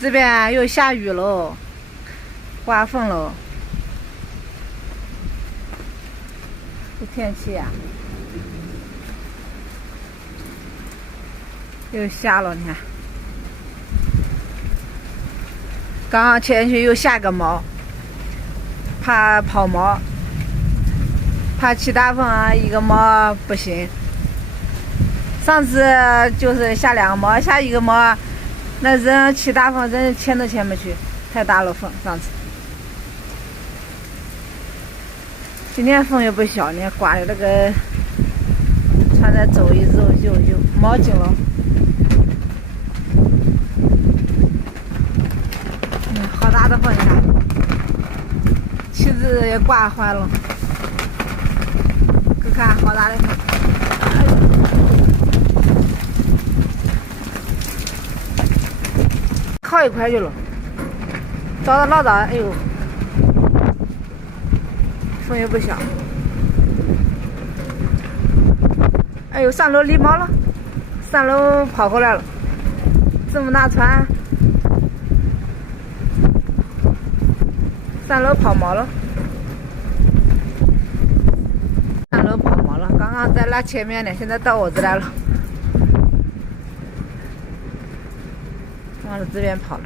这边又下雨喽，刮风喽。这天气呀，又下了，你看。刚刚前去又下个毛，怕跑毛，怕起大风啊，一个毛不行。上次就是下2个毛，下1个毛，那人起大风，人牵都牵不去，太大了风。上次，今天风也不小，你看刮的那个，穿着走一走就毛紧了。好大的风，你看，旗子也刮坏了。看，好大的风！哎呦，好一块去了，找到老早，哎呦，风也不小。哎呦，上楼离毛了，上楼跑回来了，这么大船，上楼跑毛了。上楼跑毛了，刚刚在那前面呢，现在到我这来了，往这边跑了。